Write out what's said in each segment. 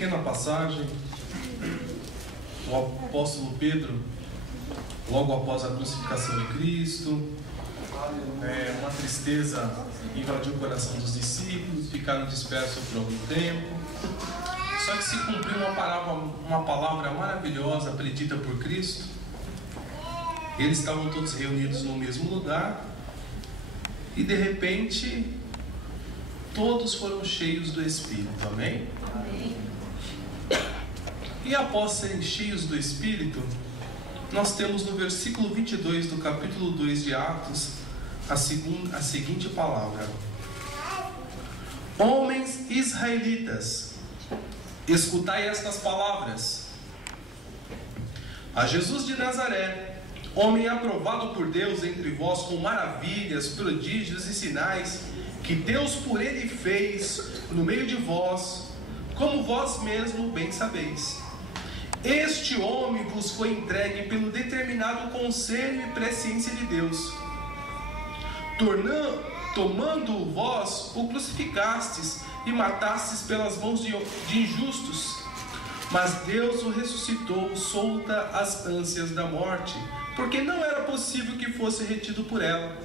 pequena passagem. O apóstolo Pedro, logo após a crucificação de Cristo, uma tristeza invadiu o coração dos discípulos, ficaram dispersos por algum tempo. Só que se cumpriu uma palavra maravilhosa predita por Cristo. Eles estavam todos reunidos no mesmo lugar e de repente todos foram cheios do Espírito. Amém? Amém. E após serem cheios do Espírito, nós temos no versículo 22 do capítulo 2 de Atos a seguinte palavra: Homens israelitas, escutai estas palavras. A Jesus de Nazaré, homem aprovado por Deus entre vós com maravilhas, prodígios e sinais, que Deus por ele fez no meio de vós, como vós mesmo bem sabeis. Este homem vos foi entregue pelo determinado conselho e presciência de Deus. Tomando vós, o crucificastes e matastes pelas mãos de injustos. Mas Deus o ressuscitou solta as ânsias da morte, porque não era possível que fosse retido por ela.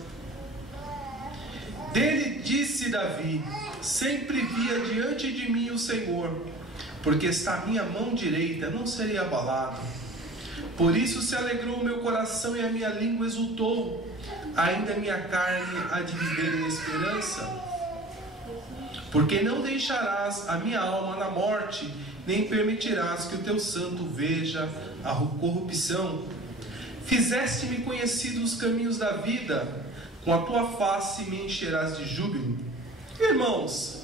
Dele disse Davi: sempre via diante de mim o Senhor, porque está à minha mão direita, não serei abalado. Por isso se alegrou o meu coração e a minha língua exultou. Ainda a minha carne há de viver em esperança. Porque não deixarás a minha alma na morte, nem permitirás que o teu santo veja a corrupção. Fizeste-me conhecido os caminhos da vida, com a tua face me encherás de júbilo. Irmãos,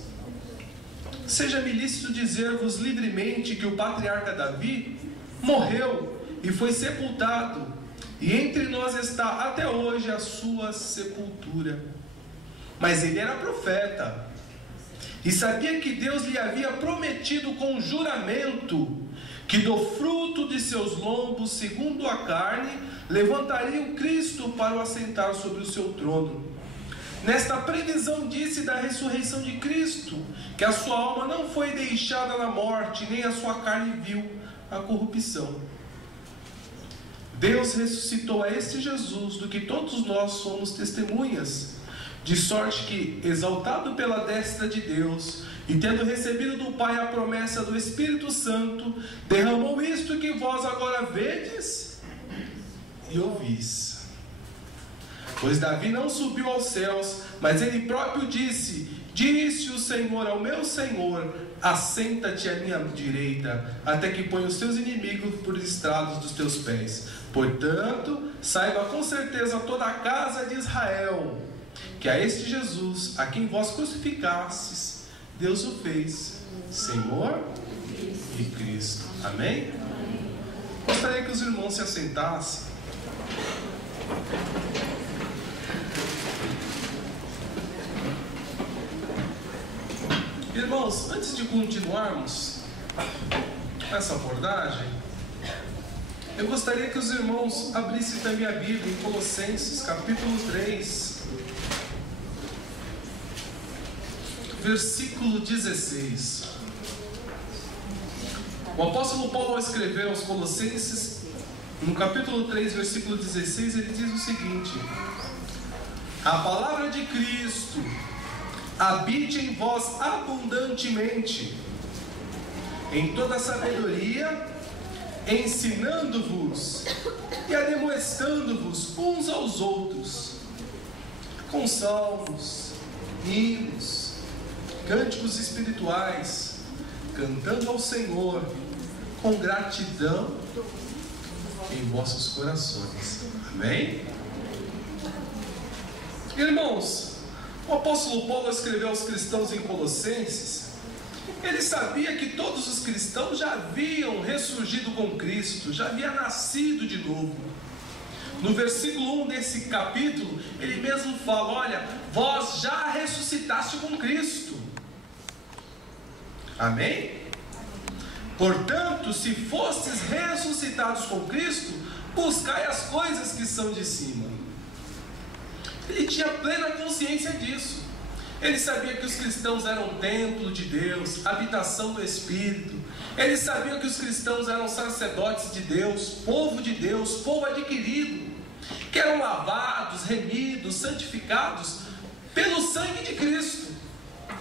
seja-me lícito dizer-vos livremente que o patriarca Davi morreu e foi sepultado, e entre nós está até hoje a sua sepultura. Mas ele era profeta, e sabia que Deus lhe havia prometido com juramento que do fruto de seus lombos, segundo a carne, levantaria o Cristo para o assentar sobre o seu trono. Nesta previsão disse da ressurreição de Cristo, que a sua alma não foi deixada na morte, nem a sua carne viu a corrupção. Deus ressuscitou a este Jesus, do que todos nós somos testemunhas, de sorte que, exaltado pela destra de Deus, e tendo recebido do Pai a promessa do Espírito Santo, derramou isto que vós agora vedes e ouvis. Pois Davi não subiu aos céus, mas ele próprio disse o Senhor ao meu Senhor: assenta-te à minha direita, até que ponha os teus inimigos por estrados dos teus pés. Portanto, saiba com certeza toda a casa de Israel, que a este Jesus, a quem vós crucificastes, Deus o fez Senhor e Cristo. Amém? Gostaria que os irmãos se assentassem. Irmãos, antes de continuarmos essa abordagem, eu gostaria que os irmãos abrissem também a Bíblia em Colossenses capítulo 3, versículo 16. O apóstolo Paulo, ao escrever aos Colossenses, no capítulo 3, versículo 16, ele diz o seguinte: a palavra de Cristo habite em vós abundantemente, em toda sabedoria, ensinando-vos e admoestando-vos uns aos outros, com salmos, hinos, cânticos espirituais, cantando ao Senhor com gratidão em vossos corações. Amém? Irmãos, o apóstolo Paulo escreveu aos cristãos em Colossenses. Ele sabia que todos os cristãos já haviam ressurgido com Cristo, já haviam nascido de novo. No versículo 1 desse capítulo, ele mesmo fala: olha, vós já ressuscitaste com Cristo. Amém? Portanto, se fostes ressuscitados com Cristo, buscai as coisas que são de cima. Ele tinha plena consciência disso. Ele sabia que os cristãos eram templo de Deus, habitação do Espírito. Ele sabia que os cristãos eram sacerdotes de Deus, povo adquirido, que eram lavados, remidos, santificados pelo sangue de Cristo.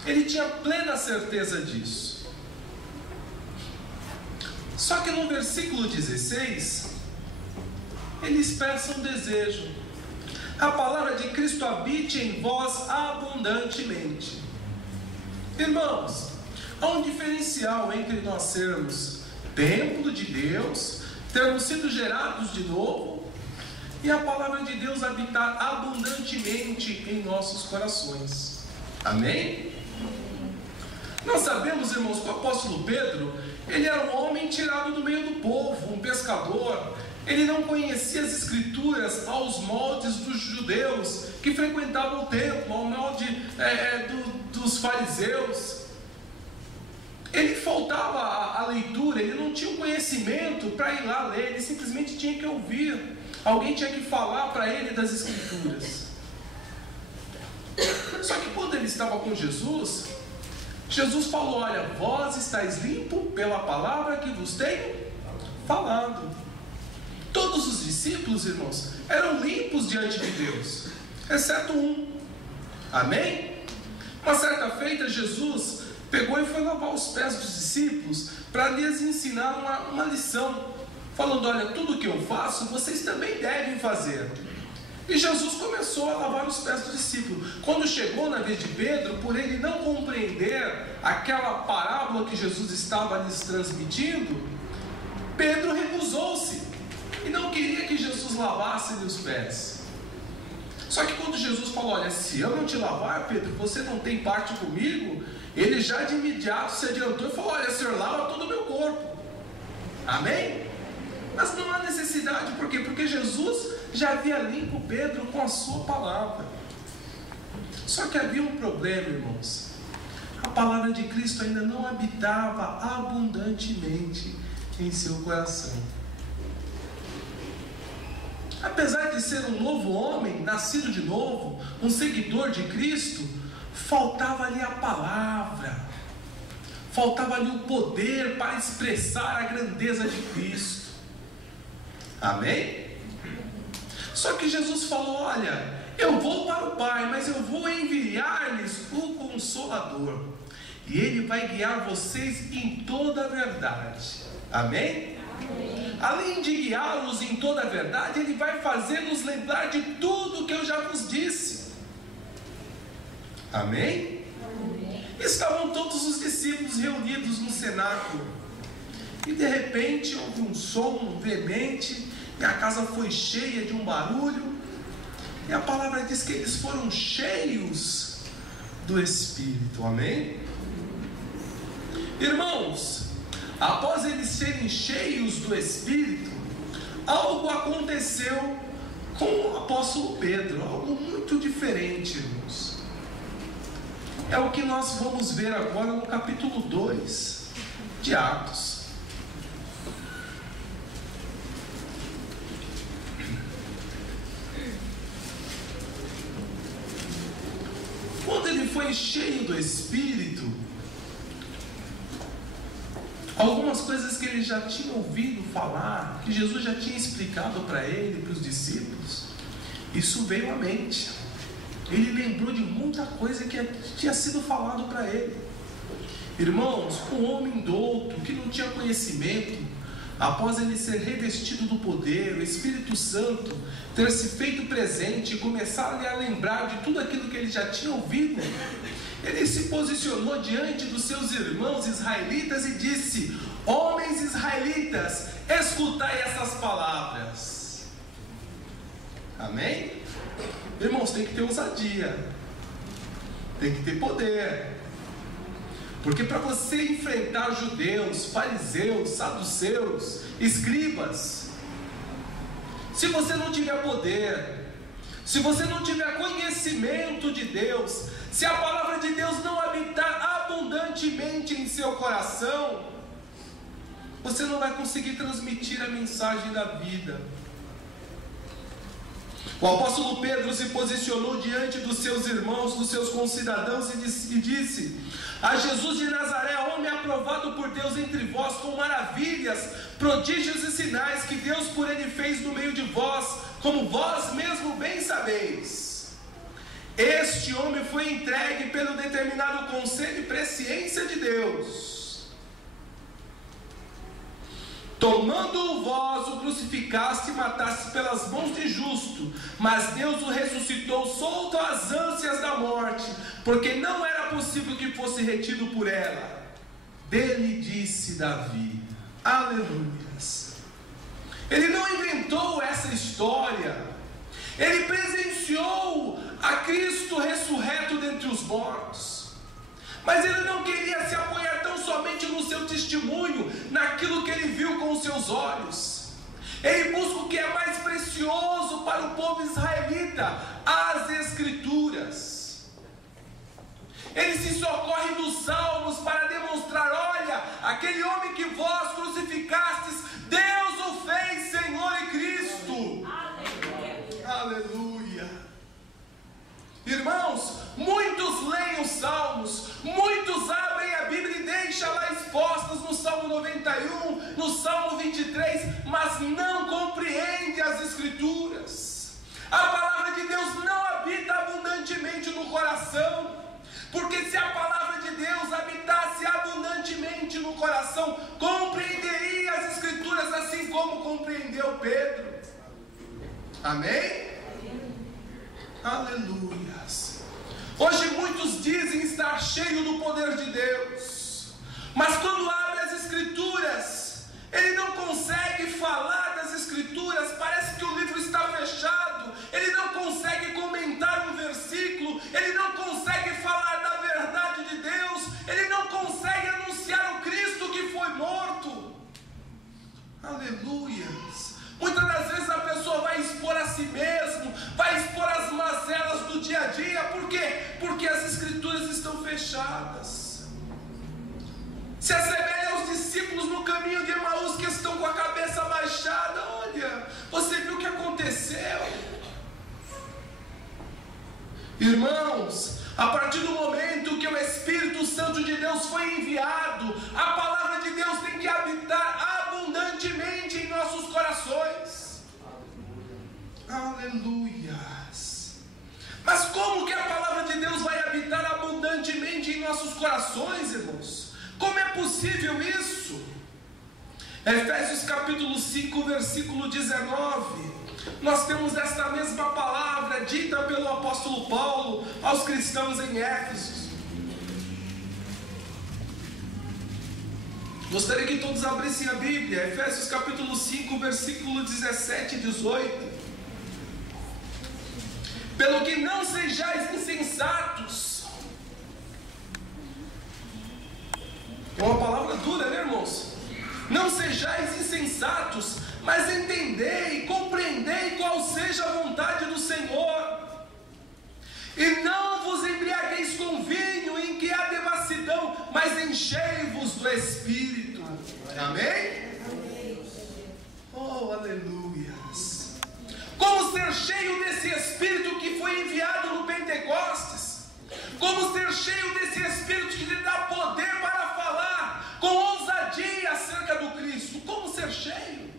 Ele tinha plena certeza disso. Só que no versículo 16, ele expressa um desejo: a palavra de Cristo habite em vós abundantemente. Irmãos, há um diferencial entre nós sermos templo de Deus, termos sido gerados de novo, e a palavra de Deus habitar abundantemente em nossos corações. Amém? Nós sabemos, irmãos, que o apóstolo Pedro, ele era um homem tirado do meio do povo, um pescador. Ele não conhecia as escrituras aos moldes dos judeus que frequentavam o templo, ao molde dos fariseus. Ele faltava a leitura, ele não tinha o conhecimento para ir lá ler, ele simplesmente tinha que ouvir. Alguém tinha que falar para ele das escrituras. Só que quando ele estava com Jesus, Jesus falou: olha, vós estáis limpo pela palavra que vos tenho falado. Todos os discípulos, irmãos, eram limpos diante de Deus, exceto um. Amém? Uma certa feita, Jesus pegou e foi lavar os pés dos discípulos para lhes ensinar uma lição, falando: olha, tudo que eu faço, vocês também devem fazer. E Jesus começou a lavar os pés do discípulo. Quando chegou na vez de Pedro, por ele não compreender aquela parábola que Jesus estava lhes transmitindo, Pedro recusou-se e não queria que Jesus lavasse-lhe os pés. Só que quando Jesus falou: olha, se eu não te lavar, Pedro, você não tem parte comigo, ele já de imediato se adiantou e falou: olha, Senhor, lava todo o meu corpo. Amém? Mas não há necessidade, por quê? Porque Jesus já havia limpo Pedro com a sua palavra. Só que havia um problema, irmãos: a palavra de Cristo ainda não habitava abundantemente em seu coração. Apesar de ser um novo homem, nascido de novo, um seguidor de Cristo, faltava-lhe a palavra, faltava-lhe o poder para expressar a grandeza de Cristo. Amém? Só que Jesus falou: olha, eu vou para o Pai, mas eu vou enviar-lhes o Consolador, e Ele vai guiar vocês em toda a verdade. Amém? Além de guiá-los em toda a verdade, Ele vai fazer-nos lembrar de tudo que eu já vos disse. Amém? Estavam todos os discípulos reunidos no cenáculo, e de repente houve um som veemente, e a casa foi cheia de um barulho, e a palavra diz que eles foram cheios do Espírito. Amém? Irmãos, após eles serem cheios do Espírito, algo aconteceu com o apóstolo Pedro, algo muito diferente, irmãos. É o que nós vamos ver agora no capítulo 2 de Atos. Quando ele foi cheio do Espírito, algumas coisas que ele já tinha ouvido falar, que Jesus já tinha explicado para ele, para os discípulos, isso veio à mente. Ele lembrou de muita coisa que tinha sido falado para ele. Irmãos, um homem douto, que não tinha conhecimento, após ele ser revestido do poder, o Espírito Santo ter se feito presente e começar a lembrar de tudo aquilo que ele já tinha ouvido, ele se posicionou diante dos seus irmãos israelitas e disse: homens israelitas, escutai essas palavras. Amém? Irmãos, tem que ter ousadia, tem que ter poder, porque para você enfrentar judeus, fariseus, saduceus, escribas, se você não tiver poder, se você não tiver conhecimento de Deus, se a palavra de Deus não habitar abundantemente em seu coração, você não vai conseguir transmitir a mensagem da vida. O apóstolo Pedro se posicionou diante dos seus irmãos, dos seus concidadãos e disse: a Jesus de Nazaré, homem aprovado por Deus entre vós, com maravilhas, prodígios e sinais que Deus por ele fez no meio de vós, como vós mesmo bem sabeis. Este homem foi entregue pelo determinado conselho e presciência de Deus. Tomando vós o crucificaste e mataste pelas mãos de justo, mas Deus o ressuscitou solto às ânsias da morte, porque não era possível que fosse retido por ela. Dele disse Davi, aleluias. Ele não inventou essa história, ele presenciou a Cristo ressurreto dentre os mortos. Mas ele não queria se apoiar tão somente no seu testemunho, naquilo que ele viu com os seus olhos. Ele busca o que é mais precioso para o povo israelita, as Escrituras. Ele se socorre dos Salmos para demonstrar: olha, aquele homem que vós crucificastes, Deus o fez Senhor e Cristo. Aleluia. Irmãos, muitos leem os Salmos, muitos abrem a Bíblia e deixam lá expostas no Salmo 91, no Salmo 23, mas não compreendem as Escrituras. A palavra de Deus não habita abundantemente no coração, porque se a palavra de Deus habitasse abundantemente no coração, compreenderia as Escrituras assim como compreendeu Pedro. Amém? Aleluias. Hoje muitos dizem estar cheio do poder de Deus, mas quando abre as Escrituras, ele não consegue falar das Escrituras, parece que o livro está fechado, ele não consegue comentar um versículo, ele não consegue falar da verdade de Deus, ele não consegue anunciar o Cristo que foi morto. Aleluias. Muitas das vezes a pessoa vai expor a si mesmo, vai expor as mazelas do dia a dia. Por quê? Porque as Escrituras estão fechadas. Se assemelha aos discípulos no caminho de Emaús, que estão com a cabeça baixada. Olha, você viu o que aconteceu? Irmãos, a partir do momento que o Espírito Santo de Deus foi enviado, a palavra de Deus tem que habitar abundantemente em nossos corações. Aleluias. Mas como que a palavra de Deus vai habitar abundantemente em nossos corações, irmãos? Como é possível isso? Efésios capítulo 5, versículo 19. Nós temos esta mesma palavra dita pelo apóstolo Paulo aos cristãos em Éfeso. Gostaria que todos abrissem a Bíblia, Efésios capítulo 5, versículo 17 e 18. Pelo que não sejais insensatos. É uma palavra dura, né, irmãos? Não sejais insensatos, mas entendei e compreendei qual seja a vontade do Senhor. E não vos embriagueis com vinho em que há devassidão, mas enchei-vos do Espírito. Amém? Oh, aleluias. Como ser cheio desse Espírito que foi enviado no Pentecostes? Como ser cheio desse Espírito que lhe dá poder para falar com ousadia acerca do Cristo? Como ser cheio?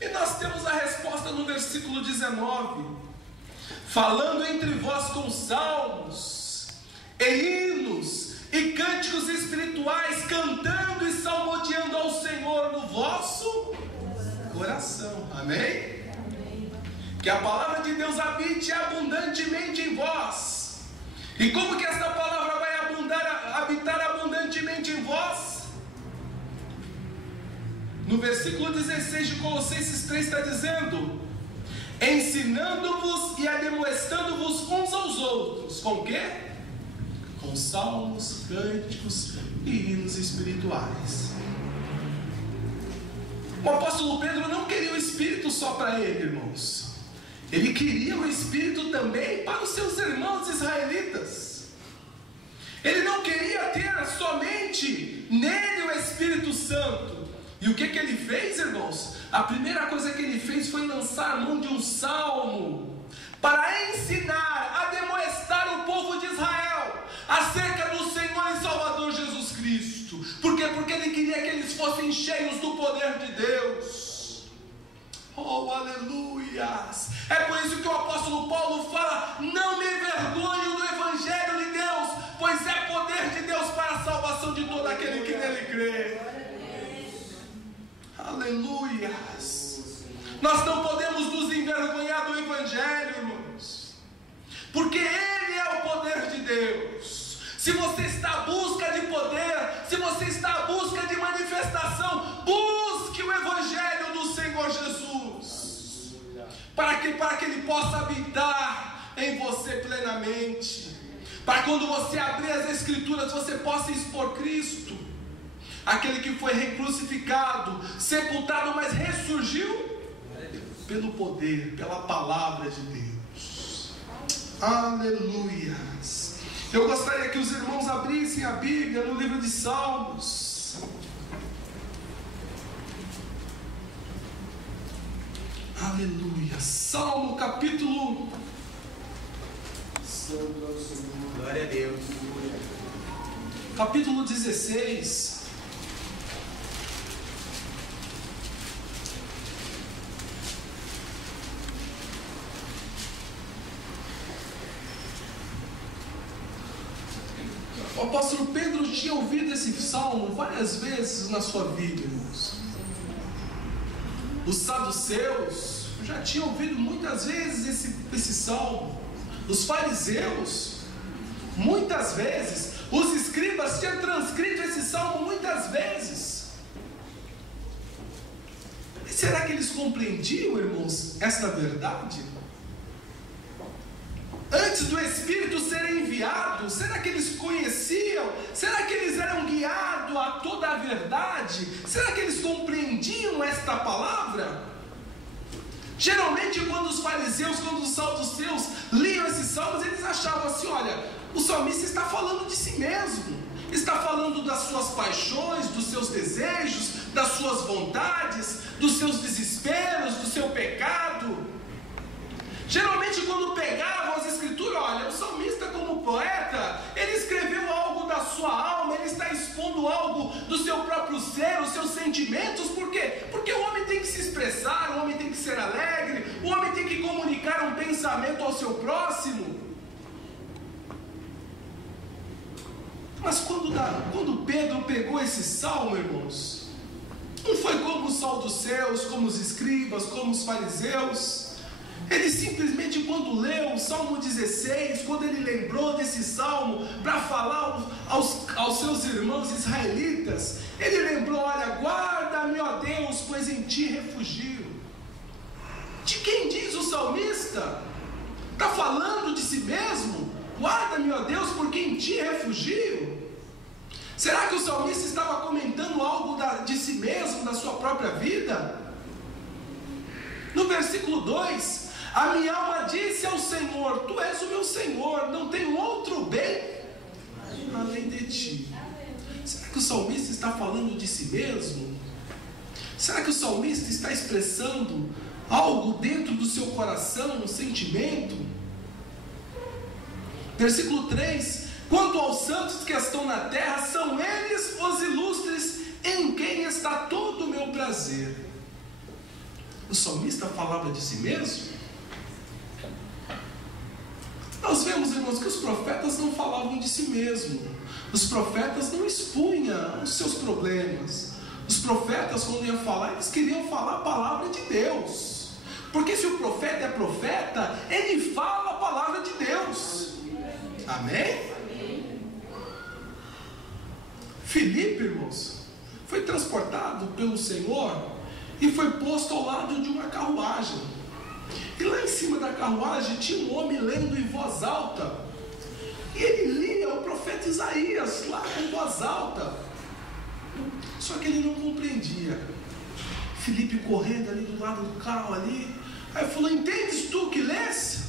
E nós temos a resposta no versículo 19: falando entre vós com salmos, e hinos, e cânticos espirituais, cantando e salmodiando ao Senhor no vosso coração. Amém? Que a palavra de Deus habite abundantemente em vós. E como que esta palavra vai habitar abundantemente em vós? No versículo 16 de Colossenses 3 está dizendo: ensinando-vos e admoestando-vos uns aos outros. Com o quê? Com salmos, cânticos e hinos espirituais. O apóstolo Pedro não queria o Espírito só para ele, irmãos. Ele queria o Espírito também para os seus irmãos israelitas. Ele não queria ter somente nele o Espírito Santo E o que ele fez, irmãos? A primeira coisa que ele fez foi lançar a mão de um salmo para ensinar, admoestar o povo de Israel acerca do Senhor e Salvador Jesus Cristo. Por quê? Porque ele queria que eles fossem cheios do poder de Deus. Oh, aleluias! É por isso que o apóstolo Paulo fala: não me envergonho do Evangelho de Deus, pois é poder de Deus para a salvação de todo aquele que nele crê. Aleluias! Nós não podemos nos envergonhar do Evangelho, irmãos, porque ele é o poder de Deus. Se você está à busca de poder, se você está à busca de manifestação, busque o Evangelho do Senhor Jesus, para que ele possa habitar em você plenamente, para quando você abrir as Escrituras, você possa expor Cristo, aquele que foi recrucificado, sepultado, mas ressurgiu pelo poder, pela palavra de Deus. Aleluias! Eu gostaria que os irmãos abrissem a Bíblia no livro de Salmos. Aleluia. Salmo capítulo... Santo ao Senhor. Glória a Deus. Capítulo 16. O apóstolo Pedro tinha ouvido esse salmo várias vezes na sua vida, irmãos. Os saduceus já tinham ouvido muitas vezes esse salmo. Os fariseus, muitas vezes. Os escribas tinham transcrito esse salmo muitas vezes. E será que eles compreendiam, irmãos, esta verdade? Antes do Espírito ser enviado, será que eles conheciam? Será que eles eram guiados a toda a verdade? Será que eles compreendiam esta palavra? Geralmente quando os fariseus, quando os saduceus liam esses salmos, eles achavam assim: olha, o salmista está falando de si mesmo, está falando das suas paixões, dos seus desejos, das suas vontades, dos seus desesperos, do seu pecado. Geralmente quando pegavam as escrituras, olha, o salmista como poeta, ele escreveu algo da sua alma, ele está expondo algo do seu próprio ser, os seus sentimentos. Por quê? Porque o homem tem que se expressar, o homem tem que ser alegre, o homem tem que comunicar um pensamento ao seu próximo. Mas quando Pedro pegou esse salmo, irmãos, não foi como os saduceus, como os escribas, como os fariseus. Ele simplesmente, quando leu o Salmo 16, quando ele lembrou desse salmo para falar aos seus irmãos israelitas, ele lembrou: olha, guarda-me, ó Deus, pois em ti refugio. De quem diz o salmista? Está falando de si mesmo? Guarda-me, ó Deus, porque em ti refugio. Será que o salmista estava comentando algo de si mesmo, da sua própria vida? No versículo 2: a minha alma disse ao Senhor: tu és o meu Senhor, não tenho outro bem além de ti. Será que o salmista está falando de si mesmo? Será que o salmista está expressando algo dentro do seu coração, um sentimento? Versículo 3: quanto aos santos que estão na terra, são eles os ilustres, em quem está todo o meu prazer. O salmista falava de si mesmo? Nós vemos, irmãos, que os profetas não falavam de si mesmo. Os profetas não expunham os seus problemas. Os profetas, quando iam falar, eles queriam falar a palavra de Deus. Porque se o profeta é profeta, ele fala a palavra de Deus. Amém? Filipe, irmãos, foi transportado pelo Senhor e foi posto ao lado de uma carruagem. E lá em cima da carruagem tinha um homem lendo em voz alta. E ele lia o profeta Isaías lá em voz alta. Só que ele não compreendia. Filipe correndo ali do lado do carro ali. Aí falou: entendes tu que lês?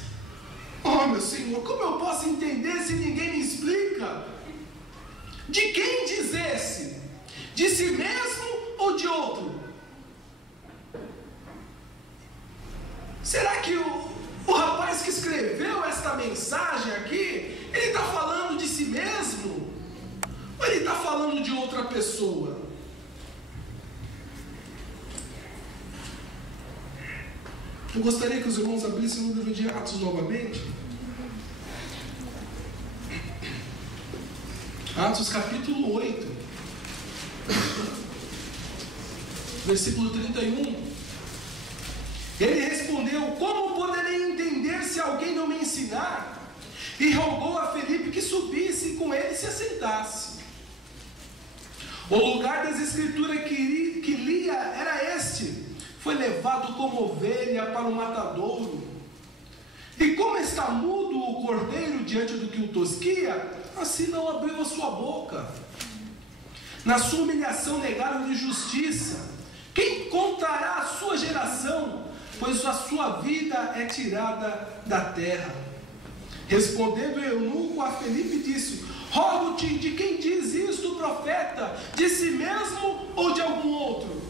Oh, meu Senhor, como eu posso entender se ninguém me explica? De quem diz esse? De si mesmo ou de outro? pessoa. Eu gostaria que os irmãos abrissem no livro de Atos novamente. Atos capítulo 8, versículo 31. Ele respondeu: como poderei entender se alguém não me ensinar? E rogou a Felipe que subisse com ele e se assentasse. O lugar das escrituras que lia era este: foi levado como ovelha para o matadouro. E como está mudo o cordeiro diante do que o tosquia, assim não abriu a sua boca. Na sua humilhação negaram-lhe justiça. Quem contará a sua geração? Pois a sua vida é tirada da terra. Respondendo o eunuco a Felipe, disse: rogo-te, de quem diz isto o profeta? De si mesmo ou de algum outro?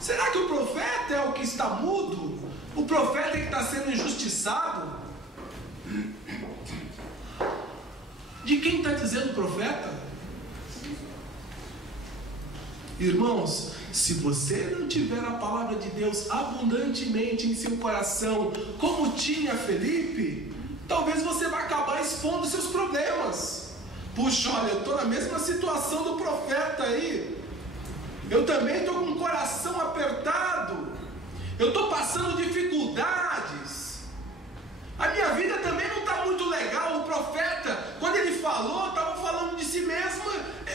Será que o profeta é o que está mudo? O profeta é que está sendo injustiçado? De quem está dizendo o profeta? Irmãos, se você não tiver a palavra de Deus abundantemente em seu coração, como tinha Felipe, talvez você vai acabar expondo seus problemas. Puxa, olha, eu estou na mesma situação do profeta aí. Eu também estou com o coração apertado. Eu estou passando dificuldades. A minha vida também não está muito legal. O profeta, quando ele falou, estava falando de si mesmo.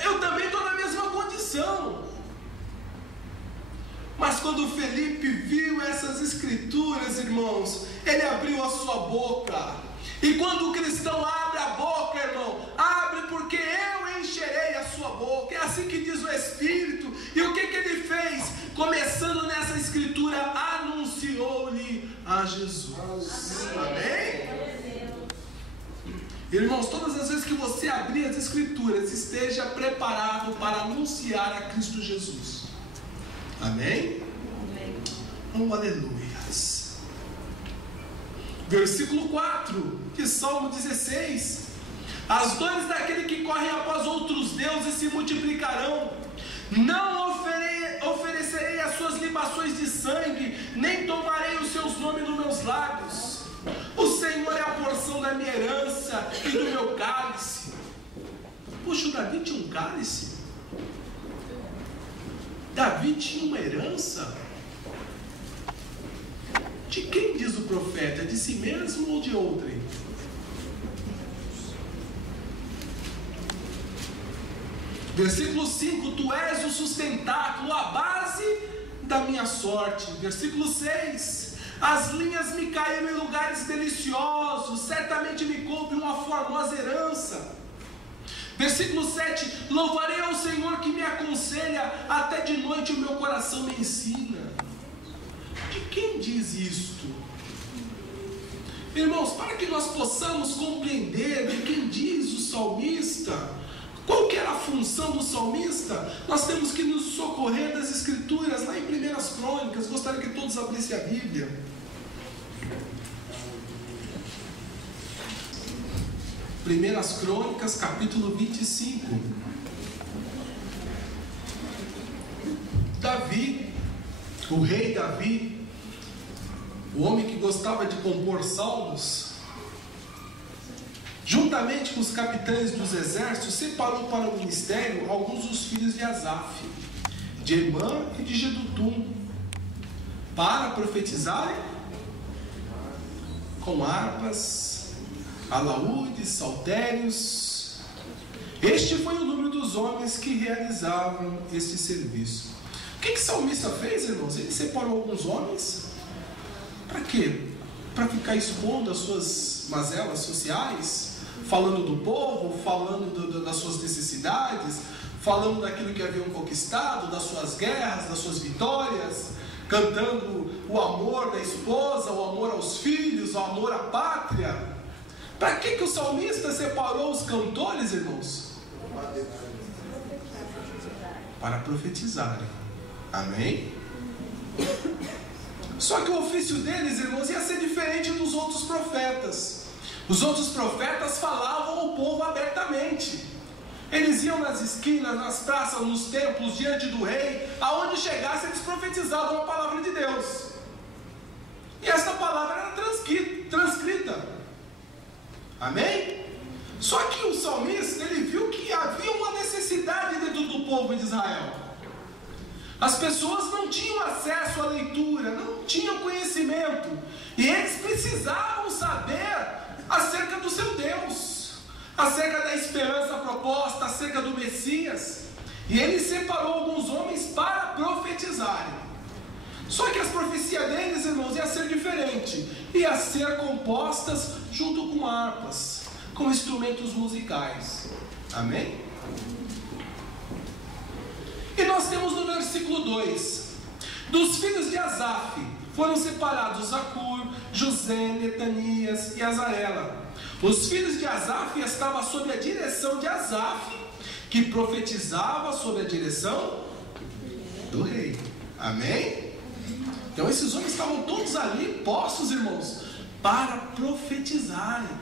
Eu também estou na mesma condição. Mas quando Felipe viu essas escrituras, irmãos, ele abriu a sua boca. E quando o cristão abre a boca, irmão, abre porque eu encherei a sua boca. É assim que diz o Espírito. E o que ele fez? Começando nessa escritura, anunciou-lhe a Jesus. Amém? Irmãos, todas as vezes que você abrir as escrituras, esteja preparado para anunciar a Cristo Jesus. Amém? Oh, aleluias. Versículo 4 de Salmo 16: as dores daquele que corre após outros deuses se multiplicarão. Não oferecerei as suas libações de sangue, nem tomarei os seus nomes nos meus lábios. O Senhor é a porção da minha herança e do meu cálice. Puxa, o Davi tinha um cálice? Davi tinha uma herança? De quem diz o profeta? De si mesmo ou de outrem? Versículo 5: tu és o sustentáculo, a base da minha sorte. Versículo 6: as linhas me caíram em lugares deliciosos, certamente me coube uma formosa herança. Versículo 7: louvarei ao Senhor que me aconselha, até de noite o meu coração me ensina. De quem diz isto? Irmãos, para que nós possamos compreender de quem diz o salmista, qual que era a função do salmista, nós temos que nos socorrer das escrituras, lá em 1 Crônicas. Gostaria que todos abrissem a Bíblia. 1 Crônicas, capítulo 25. Davi, o rei Davi, o homem que gostava de compor salmos, juntamente com os capitães dos exércitos, separou para o ministério alguns dos filhos de Asaf, de Emã e de Jedutum, para profetizarem com harpas, alaúdes, saltérios. Este foi o número dos homens que realizavam este serviço. O que o salmista fez, irmãos? Ele separou alguns homens. Para quê? Para ficar expondo as suas mazelas sociais, falando do povo, falando das suas necessidades, falando daquilo que haviam conquistado, das suas guerras, das suas vitórias, cantando o amor da esposa, o amor aos filhos, o amor à pátria. Para que o salmista separou os cantores, irmãos? Para profetizarem. Amém? Só que o ofício deles, irmãos, ia ser diferente dos outros profetas. Os outros profetas falavam ao povo abertamente. Eles iam nas esquinas, nas praças, nos templos, diante do rei. Aonde chegasse, eles profetizavam a palavra de Deus. E essa palavra era transcrita. Amém? Só que o salmista, ele viu que havia uma necessidade dentro do povo de Israel. As pessoas não tinham acesso à leitura, não tinham conhecimento, e eles precisavam saber acerca do seu Deus, acerca da esperança proposta, acerca do Messias. E ele separou alguns homens para profetizarem. Só que as profecias deles, irmãos, ia ser diferente, ia ser compostas junto com harpas, com instrumentos musicais. Amém? E nós temos no versículo 2: dos filhos de Asaf foram separados Zacur, José, Netanias e Azarela. Os filhos de Asaf estavam sob a direção de Asaf, que profetizava sob a direção do rei. Amém? Então esses homens estavam todos ali postos, irmãos, para profetizarem.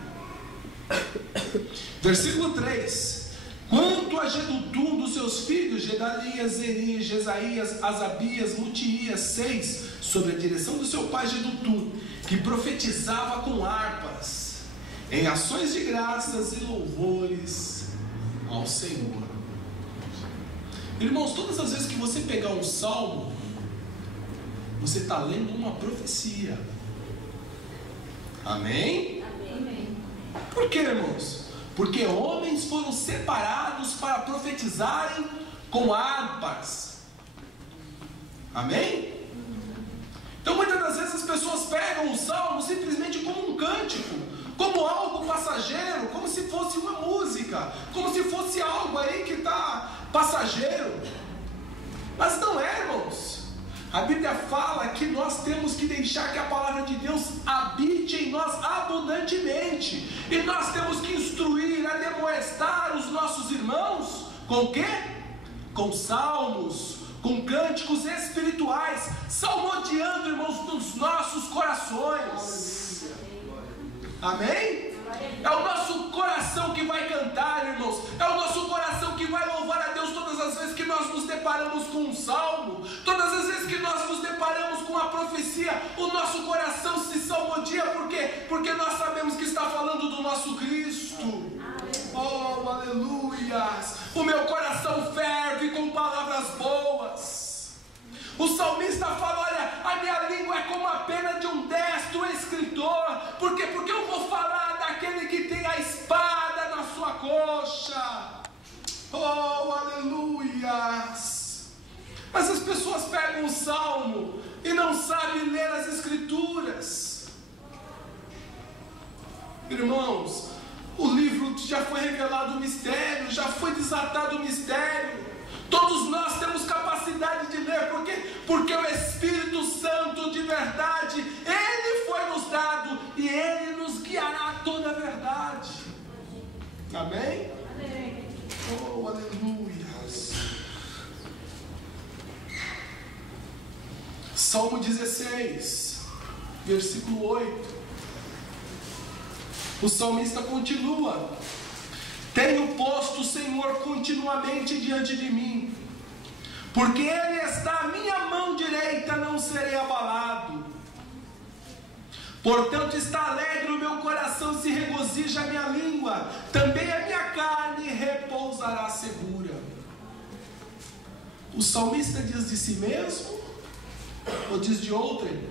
Versículo 3: quanto a Jedutum dos seus filhos, Gedalias, Zeri, Jesaías, Asabias, Mutias, 6, sob a direção do seu pai Jedutum, que profetizava com harpas, em ações de graças e louvores ao Senhor. Irmãos, todas as vezes que você pegar um salmo, você está lendo uma profecia. Amém? Amém. Por que, irmãos? Porque homens foram separados para profetizarem com harpas. Amém? Então muitas das vezes as pessoas pegam o salmo simplesmente como um cântico, como algo passageiro, como se fosse uma música, como se fosse algo aí que está passageiro. Mas não é, irmãos. A Bíblia fala que nós temos que deixar que a palavra de Deus habite em nós abundantemente. E nós temos que instruir, admoestar os nossos irmãos com o quê? Com salmos, com cânticos espirituais, salmodiando, irmãos, nos nossos corações. Amém? É o nosso coração que vai cantar, irmãos. É o nosso coração que vai louvar a Deus todas as vezes que nós nos deparamos com um salmo, todas as vezes que nós nos deparamos com uma profecia. O nosso coração se salmodia. Por quê? Porque nós sabemos que está falando do nosso Cristo. Oh, aleluias! O meu coração ferve com palavras boas. O salmista fala: olha, a minha língua é como a pena de um destro escritor. Por quê? Porque eu vou falar daquele que tem a espada na sua coxa. Oh, aleluias! Mas as pessoas pegam o salmo e não sabem ler as escrituras. Irmãos, o livro já foi revelado o mistério, já foi desatado o mistério. Todos nós temos capacidade de ler. Por quê? Porque o Espírito Santo de verdade, Ele foi nos dado e Ele nos guiará a toda a verdade. Amém? Amém. Oh, aleluia. Salmo 16, versículo 8. O salmista continua: tenho posto o Senhor continuamente diante de mim, porque Ele está à minha mão direita, não serei abalado. Portanto está alegre o meu coração, se regozija a minha língua, também a minha carne repousará segura. O salmista diz de si mesmo ou diz de outrem?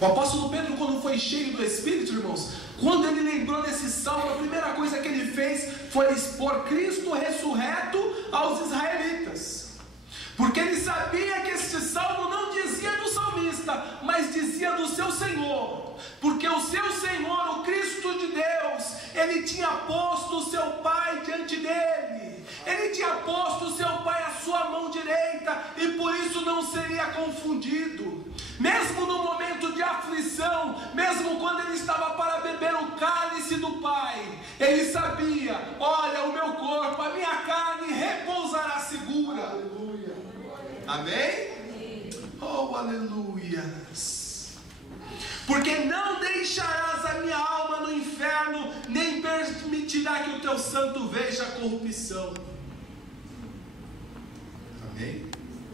O apóstolo Pedro, quando foi cheio do Espírito, irmãos, quando ele lembrou desse salmo, a primeira coisa que ele fez foi expor Cristo ressurreto aos israelitas. Porque ele sabia que este salmo não dizia do salmista, mas dizia do seu Senhor. Porque o seu Senhor, o Cristo de Deus, ele tinha posto o seu Pai diante dele. Ele tinha posto o seu Pai à sua mão direita, e por isso não seria confundido. Mesmo no momento de aflição, mesmo quando ele estava para beber o cálice do Pai, ele sabia: olha, o meu corpo, a minha carne repousará segura. Aleluia. Amém? Oh, aleluias. Porque não deixarás a minha alma no inferno, teu santo veja a corrupção. Amém?